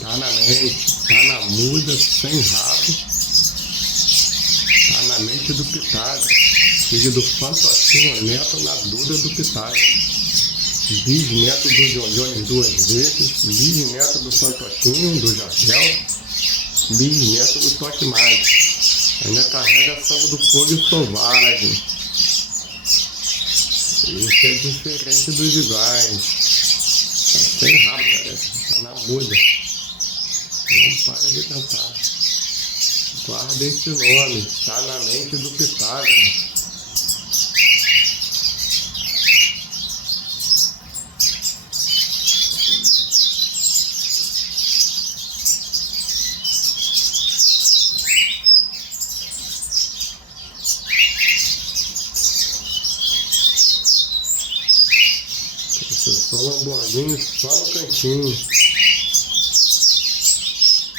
Tá na mente, tá na muda, sem rabo. Tá na mente do Pitágoras, filho do fantocinho, neto na Duda do Pitágoras. Bisneto do John Jones duas vezes, bisneto do Fantocinho, do Jacel, bisneto do Toque Mágico. Ainda carrega sangue do fogo e selvagem. Isso é diferente dos iguais. Tá sem rabo, galera. Tá na muda. Não para de cantar. Guarda esse nome. Tá na mente do Pitágoras. Esse é só Lamborghini, só no cantinho.